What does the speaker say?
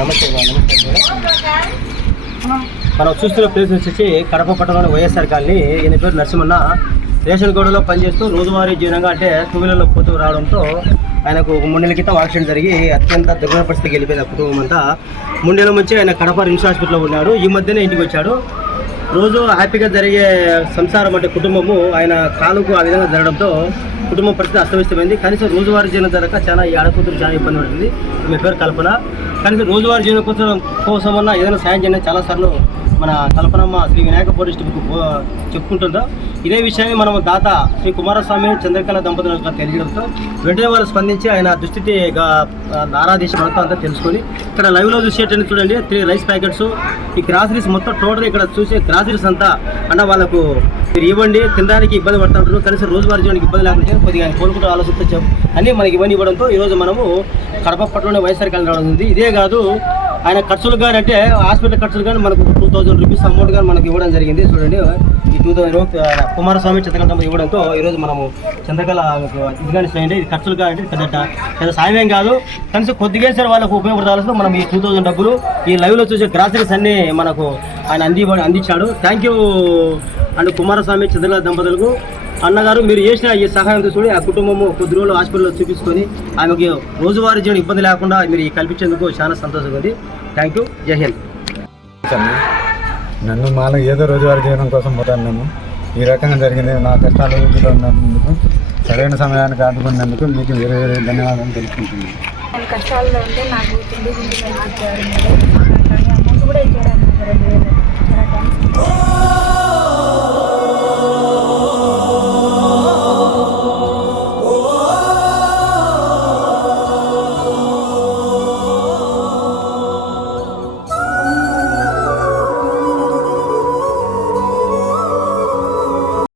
నమస్తే మనం చూస్తున్న ప్లేస్ వచ్చేసి కడప పట్టణంలోని వైఎస్ఆర్ కాలనీ. ఈయన పేరు నరసింహన్న. రేషన్ గోడలో పనిచేస్తూ రోజువారీ జీవనంగా అంటే టూ వీలర్లో పోతూ రావడంతో ఆయనకు 3 నెలల క్రితం యాక్సిడెంట్ జరిగి అత్యంత దుర్భర పరిస్థితికి వెళ్ళిపోయింది ఆ కుటుంబం అంతా. 3 నెలల నుంచి ఆయన కడప రిమ్స్ హాస్పిటల్లో ఉన్నాడు. ఈ మధ్యనే ఇంటికి వచ్చాడు. రోజు హ్యాపీగా జరిగే సంసారం అంటే కుటుంబము ఆయన కాలుకు ఆ విధంగా జరగడంతో కుటుంబం పరిస్థితి అస్తవ్యస్తమైంది. కనీసం రోజువారీ జీవనం జరగక చాలా ఈ ఆడకూతురు చాలా ఇబ్బంది పడుతుంది. మీ పేరు కల్పన. కనీసం రోజువారీ జీవనం కోసమన్నా ఏదైనా సాయం చేయండి. చాలాసార్లు మన కల్పనమ్మ శ్రీ వినాయక పోలీసుకు చెప్పుకుంటుందో ఇదే విషయాన్ని మనం దాత శ్రీ కుమారస్వామి చంద్రకళ దంపతులకు తెలియడంతో వెంటనే వాళ్ళు స్పందించి ఆయన దుస్థితి ఆరాధేశం అంతా తెలుసుకొని ఇక్కడ లైవ్లో చూసేటట్టు చూడండి. 3 రైస్ ప్యాకెట్స్, ఈ గ్రాసరీస్ మొత్తం టోటల్ ఇక్కడ చూసే గ్రాసరీస్ అంతా అన్న వాళ్ళకు మీరు ఇవ్వండి, తినడానికి ఇబ్బంది పడుతుంటారు. కనీసం రోజువారీ జీవనానికి ఇబ్బంది లేకుంటే కొద్దిగా ఆయన కోలుకుంటూ ఆలోచిస్తూ అన్నీ మనకి ఇవన్నీ ఇవ్వడంతో ఈరోజు మనము కడప పట్టణంలో వైఎస్ఆర్ కాలనీ రావడం ఉంది. ఇదే కాదు ఆయన ఖర్చులు కానీ అంటే హాస్పిటల్ ఖర్చులు కానీ మనకు 2000 రూపీస్ అమౌంట్ కానీ మనకు ఇవ్వడం జరిగింది. చూడండి ఈ 2000 కుమారస్వామి చంద్రకళ ఇవ్వడంతో ఈరోజు మనము చంద్రకళ ఇది కానీ చేయండి. ఇది ఖర్చులు కానీ పెద్ద సాయం కాదు, కనీసం కొద్దిగా సరే వాళ్ళకు ఉపయోగపడాల్సిన మనం ఈ 2000 డబ్బులు ఈ లైవ్లో చూసే గ్రాసరీస్ అన్నీ మనకు ఆయన అందించాడు. Thank you and Kumaraswamy Chandrakala దంపతులకు. అన్నగారు మీరు చేసిన ఈ సహాయంతో చూడి ఆ కుటుంబము కొద్ది రోజులు హాస్పిటల్లో చూపించుకొని ఆమెకి రోజువారీ జీవనం ఇబ్బంది లేకుండా మీరు కల్పించేందుకు చాలా సంతోషంగా ఉంది. Thank you. జై హింద్. నన్ను మాలో ఏదో రోజువారీ జీవనం కోసం పోతాను. ఈ రకంగా జరిగింది. నా కష్టాలు ఉన్నందుకు సరైన సమయానికి ఆదుకున్నందుకు మీకు వేరే ధన్యవాదాలు తెలుసుకుంటున్నాను. నేను కష్టాల్లో ఉంటే నాకు తిండి అమౌంట్ కూడా ఇచ్చాడు. 2000